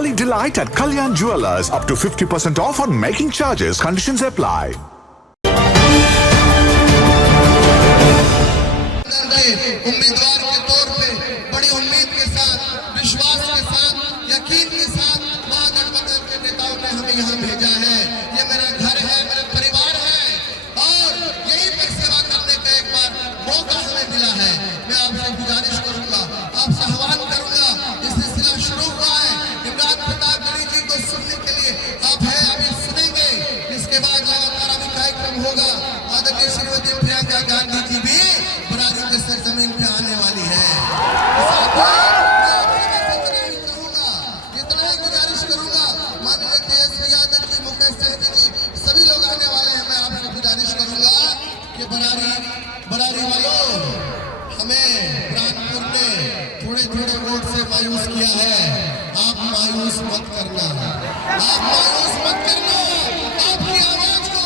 Diwali delight at Kalyan Jewellers. Up to 50% off on making charges. Conditions apply. उम्मीदवार के तौर पे बड़ी उम्मीद के साथ, विश्वास के साथ, यकीन के साथ महागठबंधन के नेताओं ने हमें यहाँ भेजा है। ये मेरा घर है, मेरा परिवार है और यहीं पर सेवा करने का एक बार मौका हमें मिला है। मैं आपसे गुजारिश करूंगा, आपसे आह्वान करूंगा, ये सिलसिला शुरू हुआ है। इमरान प्रतापगढ़ी जी को सुनने के लिए आप हैं, अभी सुनेंगे। इसके बाद लगातार अभी कार्यक्रम होगा। आदरणीय श्रीमती प्रियंका गांधी जी भी बरारी के सरजमीन पे आने वाली है। इतना ही गुजारिश करूंगा, माननीय तेजस्वी यादव जी, मुकेश सहनी जी, सभी लोग आने वाले हैं। मैं आपसे गुजारिश करूंगा कि बरारी वालों, हमें प्राणपुर में थोड़े वोट से मायूस किया है। आप मायूस मत करना, आप मायूस मत करना। आपकी आवाज को,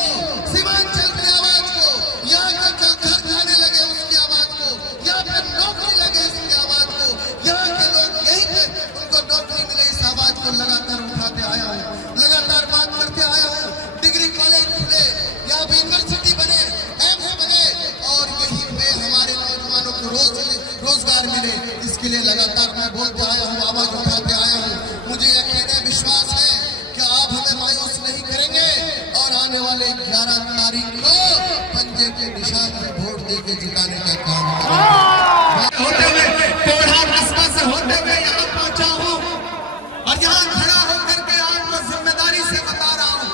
सीमांचल की आवाज को, यहाँ का घर जाने लगे उसकी आवाज को, यहाँ पे नौकरी लगे इसकी आवाज को, यहाँ के लोग यहीं पे उनको नौकरी मिले इस आवाज को लगातार उठाते आया हूँ, लगातार बात करते आया हूँ। डिग्री कॉलेज खुले, यहाँ पे यूनिवर्सिटी बने, एम्स बने और यहीं पे हमारे नौजवानों को रोजगार मिले, इसके लिए लगातार मैं बोलते आया हूँ, आवाज उठाते आया हूँ। मुझे यकीन है, विश्वास है कि आप हमें मायूस नहीं करेंगे और आने वाले 11 तारीख को पंजे के निशान से वोट देके जिताने का काम करेंगे। होते हुए कोढ़ा कस्बा से होते हुए यहाँ पहुंचा हूँ और यहाँ खड़ा होकर के आपको जिम्मेदारी से बता रहा हूँ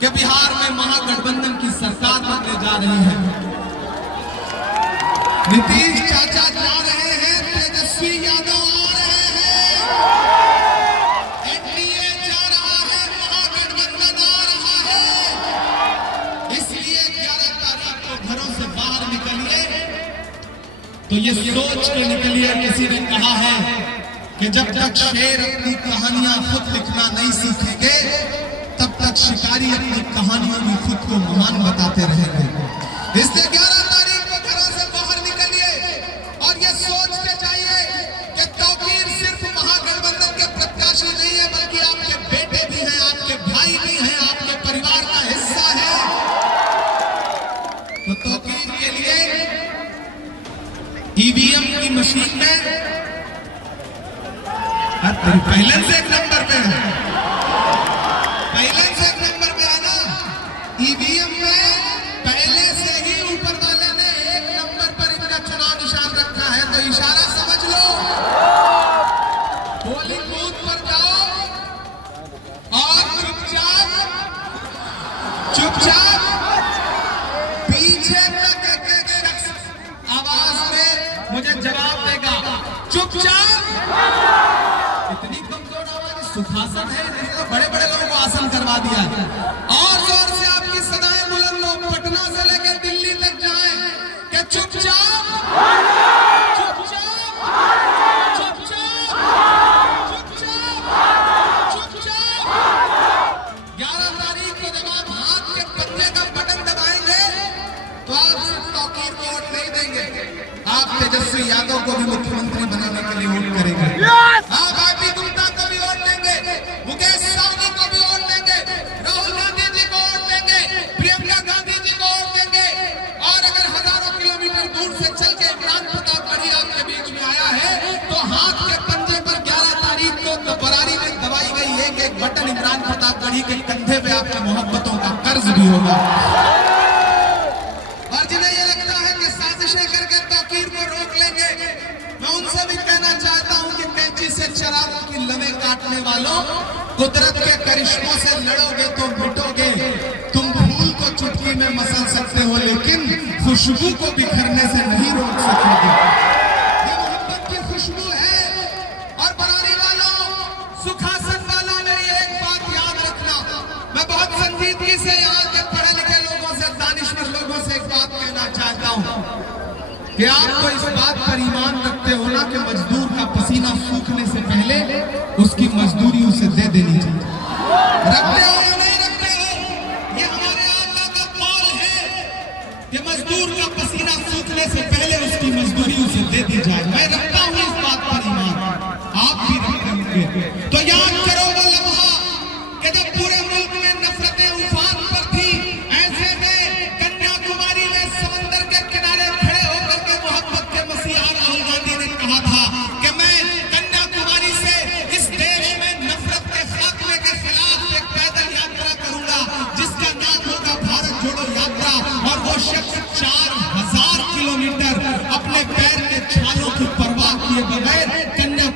कि बिहार में महागठबंधन की सरकार बनने जा रही है। नीतीश चाचा जा रहे हैं, तेजस्वी यादव आ रहे हैं, एनडीए जा रहा है, महागठबंधन आ रहा है। इसलिए 11 तारीख को घरों से बाहर निकलिए तो ये सोच के निकलिए, किसी ने कहा है कि जब तक शेर अपनी कहानियां खुद लिखना नहीं सीखेंगे तब तक शिकारी अपनी कहानियों में खुद को महान बताते रहेंगे। इसलिए 11 तारीख को घरों से बाहर निकलिए और ये सोच के जाइए कि तौकीर सिर्फ महागठबंधन के प्रत्याशी नहीं है, बल्कि आपके बेटे भी हैं, आपके भाई भी हैं, आपके परिवार का हिस्सा है। तो तौकीर के लिए ईवीएम की मशीन में पहले से एक नंबर पे है, पहले से एक नंबर पे आना। ईवीएम में पहले से ही ऊपर वाले ने एक नंबर पर इनका चुनाव निशान रखा है, तो इशारा समझ लो। पोलिंग बूथ पर जाओ और चुपचाप पीछे तक एक शख्स आवाज में मुझे जवाब देगा, चुपचाप। इतनी कमजोर आवाज सुखासन है, तो बड़े लोगों को आसन करवा दिया। और जोर से आपकी सदाएं बुलंद हो, पटना से लेकर दिल्ली तक जाए कि चुपचाप 11 तारीख को जब आप हाथ के पंजे का बटन दबाएंगे तो आप सिर्फ तौकीर को वोट नहीं देंगे, आप तेजस्वी यादव को भी मुख्यमंत्री बनाने के लिए वोट करेंगे। आप आरपी गुप्ता को भी वोट देंगे, मुकेश सहनी को भी वोट देंगे, राहुल गांधी जी को वोट देंगे, प्रियंका गांधी जी को वोट देंगे। और अगर हजारों किलोमीटर दूर से चल के इमरान प्रतापगढ़ी आपके बीच में आया है तो हाथ के पंजे पर 11 तारीख को बरारी में दबाई गई एक बटन इमरान प्रतापगढ़ी के कंधे पे आपकी मोहब्बतों का कर्ज भी होगा। और जिन्हें ये लगता है कि साजिशें करके तौकीर को रोक लेंगे, मैं उनसे भी कहना चाहता हूं कि कैंची से चरागों की लवें काटने वालों, कुदरत के करिश्मों से लड़ोगे तो मिटोगे। तुम फूल को चुटकी में मसल सकते हो लेकिन खुशबू को बिखरने से नहीं रोक सकोगे। ये मोहब्बत की खुशबू है। और बरारी वालों, सुखासन वालों, मेरी एक बात याद रखना, मैं बहुत संजीदगी से यहाँ के पढ़े लिखे लोगों से, दानिश्वर लोगों से एक बात कहना चाहता हूँ कि आप तो इस बात पर ईमान रखते हो ना कि मजदूर का पसीना सूखने से पहले उसकी मजदूरी उसे दे देनी चाहिए। रखते हो या नहीं रखते हो? ये हमारे आका का कौल है कि मजदूर का पसीना सूखने से पहले उसकी मजदूरी उसे दे दी जाए। मैं रखता हूँ इस बात पर ईमान, आप भी रखते होंगे। तो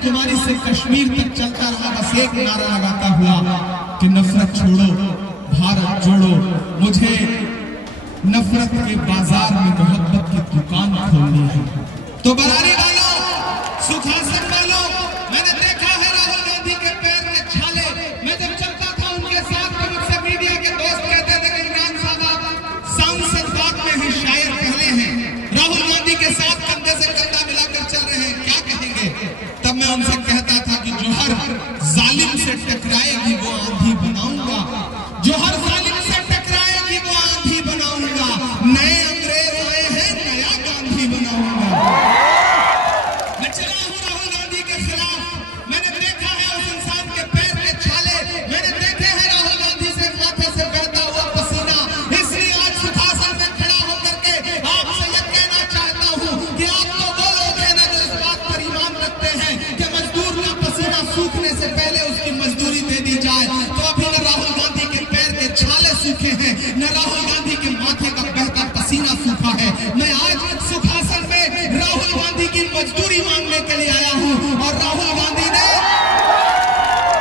कन्याकुमारी से कश्मीर तक चलता रहा, बस एक नारा लगाता हुआ कि नफरत छोड़ो भारत जोड़ो। मुझे नफरत के बाजार में मोहब्बत की दुकान खोलनी है। तो बरारी वालों, सुखासन वालों, मैंने देखा है राहुल गांधी के पैर के छाले। मैं जब चलता था उनके साथ तो मुझसे मीडिया के दोस्त कहते थे कि इमरान साहब सांसद बाग में ही शायर पहले हैं, राहुल गांधी के साथ कंधे से कंधा मिलाकर चल रहे हैं, क्या कहेंगे? तब मैं उनसे कहता था कि जो हर जालिम से टकराएगी वो आंधी बनाऊंगा, जो हर जालिम से टकराएगी वो आंधी बनाऊंगा। नए अंग्रेज आए हैं, नया गांधी बनाऊंगा। मैं चला हूं राहुल गांधी के खिलाफ। मैंने देखा है उस इंसान के पैर के छाले, मैंने देखे हैं राहुल गांधी से माथे से बहता हुआ पसीना। इसलिए आज सुखासन में खड़ा होकर के आपसे यह कहना चाहता हूं कि आप तो वो लोग हैं ना जो इस बात पर ईमान रखते हैं कि मजदूर का पसीना सूखने से पहले उसकी मजदूरी दे दी जाए। तो अभी न राहुल गांधी के पैर के छाले सूखे हैं, न राहुल गांधी के माथे का बहता पसीना सूखा है। मैं आज सुखासन में राहुल गांधी की मजदूरी मांगने के लिए आया हूं और राहुल गांधी ने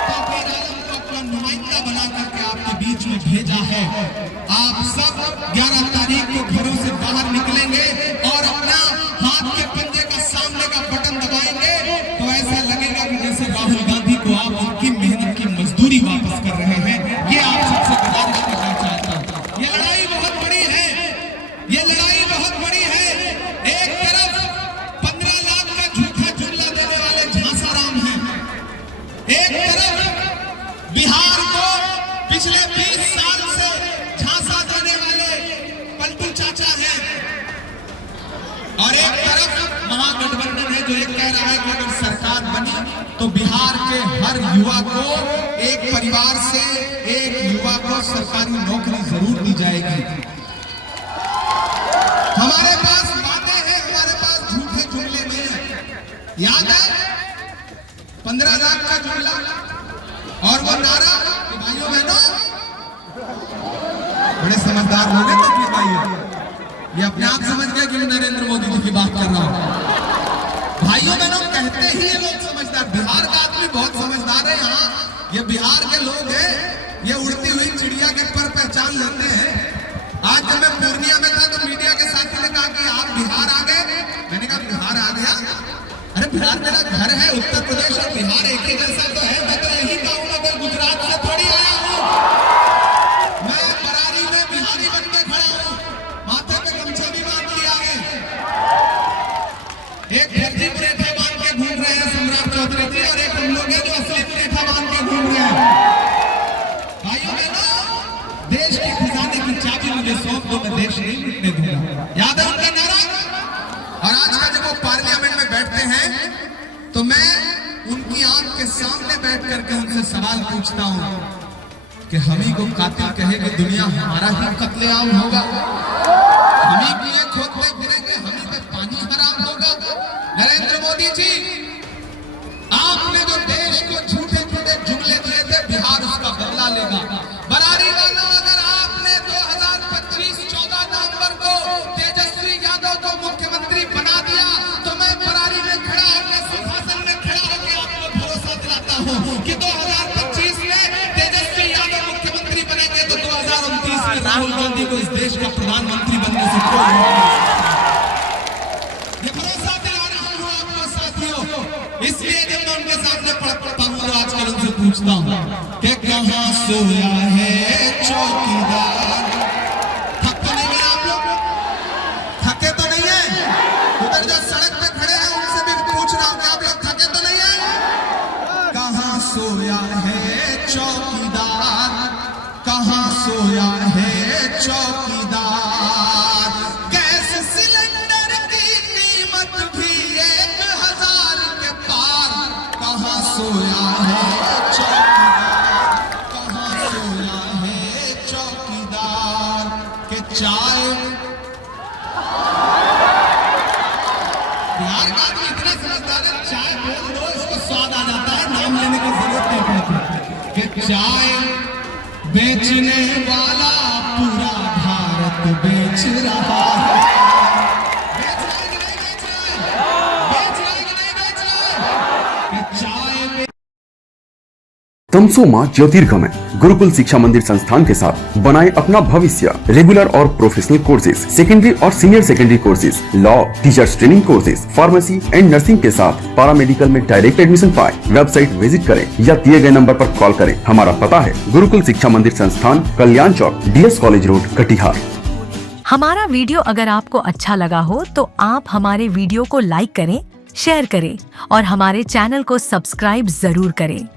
ताकीर आलम को अपना नुमाइंदा बना करके आपके बीच में भेजा है। आप सब 11 तारीख को घरों से बाहर निकलेंगे और अपना हाथ के पंजे का सामने का बटन दबाएंगे तो ऐसा लगेगा कि जैसे राहुल गांधी को आप उनकी मेहनत की मजदूरी वापस कर रहे हैं। ये आप सबसे गुजारिश करना चाहता हूं। ये लड़ाई बहुत बड़ी है, ये लड़ाई बहुत बड़ी है। एक तरफ 15 लाख का झूठा जुमला देने वाले झांसाराम हैं, एक तरफ बिहार को पिछले 20 साल से झांसा देने वाले पलटू चाचा हैं, और एक तरफ महागठबंधन है जो ये कह रहा है कि अगर सरकार बनी तो बिहार के हर युवा को, एक परिवार से एक युवा को सरकारी नौकरी जरूर दी जाएगी। हमारे पास बातें हैं, हमारे पास झूठे जुमले नहीं है। याद है 15 लाख का जुमला और वो नारा कि भाइयों बहनों, बड़े समझदार हो गए तो भाई, ये अपने आप समझ गए कि मैं नरेंद्र मोदी जी की बात कर रहा हूं। भाइयों बहनों कहते ही ये लोग समझदार, बिहार का आदमी बहुत समझदार है। यहाँ ये बिहार के लोग हैं, ये उड़ती हुई चिड़िया के पर पहचान लेते हैं। आज जब मैं पूर्णिया में था तो मीडिया के साथी ने कहा कि आप बिहार आ गए। मैंने कहा बिहार आ गया? अरे बिहार मेरा घर है, उत्तर प्रदेश और बिहार एक ही जैसा तो है। मैं तो यही कहूंगा कि गुजरात से थोड़ी आया हूँ, मैं बरारी में बिहारी बन के खड़ा हूँ, माथे पे गमछा भी बांध लिया है। एक फर्जी मुरेठा बांध के घूम रहे हैं सम्राट चौधरी जी, और एक हम लोग हैं जो असली मुरेठा बांध के घूम रहे हैं। भाइयों बहनों, देश के खजाने की चाबी मुझे सौंप दो, मैं देश नहीं लूटने दूंगा। याद है उनका नारा? और आज का जब वो पार्लियामेंट में बैठते हैं तो मैं उनकी आंख के सामने बैठ करके उनसे सवाल पूछता हूं कि हम ही को कातिल कहेगी दुनिया, हमारा ही कत्लेआम होगा, हम ही कुएं खोदते फिरेंगे, हम ही पे पानी हराम होगा। नरेंद्र मोदी जी, आपने जो देश को झूठे झूठे जुमले दिए थे, बिहार उसका बदला लेगा। बरारी वालों, अगर आपने 2025 14 नवंबर को तेजस्वी यादव को मुख्यमंत्री बना दिया तो मैं बरारी में खड़ा होकर, सिंहासन में खड़ा होकर आपको भरोसा दिलाता हूं कि 2025 में तेजस्वी यादव मुख्यमंत्री बनेंगे तो 2029 में राहुल गांधी को इस देश का प्रधानमंत्री बनने से कोई रोक नहीं सकता। ये भरोसा दिला रहा हूं आपको साथियों। इसलिए जब मैं उनके सामने पढ़ता हूं तो आजकल उनसे पूछता हूं कि कहां सोया है चौकीदार। थक तो नहीं गए आप लोग? थके तो नहीं है? उधर जो सड़क पे खड़े हैं उनसे भी पूछ रहा हूं कि आप लोग थके तो नहीं है? कहां सोया है चौकीदार, कहां सोया है चौकीदार। गैस सिलेंडर की कीमत भी 1000 के पार। कहां सोया है चौकीदार, कहां सोया है चौकीदार। के चाय, बिहार का आदमी इतना समझदार है, चाय बोल दो इसको स्वाद आ जाता है, नाम लेने की जरूरत नहीं पड़ती। कि चाय बेचने वाला पूरा भारत बेच रहा है। बेच रहा है कि नहीं बेच रहा है? बेच रहा है कि नहीं बेच रहा है? तमसोमा ज्योतिर्गमय गुरुकुल शिक्षा मंदिर संस्थान के साथ बनाए अपना भविष्य। रेगुलर और प्रोफेशनल कोर्सेज, सेकेंडरी और senior secondary courses, law, teachers training courses, pharmacy and nursing के साथ पैरामेडिकल में डायरेक्ट एडमिशन पाए। वेबसाइट विजिट करें या दिए गए नंबर पर कॉल करें। हमारा पता है गुरुकुल शिक्षा मंदिर संस्थान, कल्याण चौक, DS कॉलेज रोड, कटिहार। हमारा वीडियो अगर आपको अच्छा लगा हो तो आप हमारे वीडियो को लाइक करें, शेयर करें और हमारे चैनल को सब्सक्राइब जरूर करें।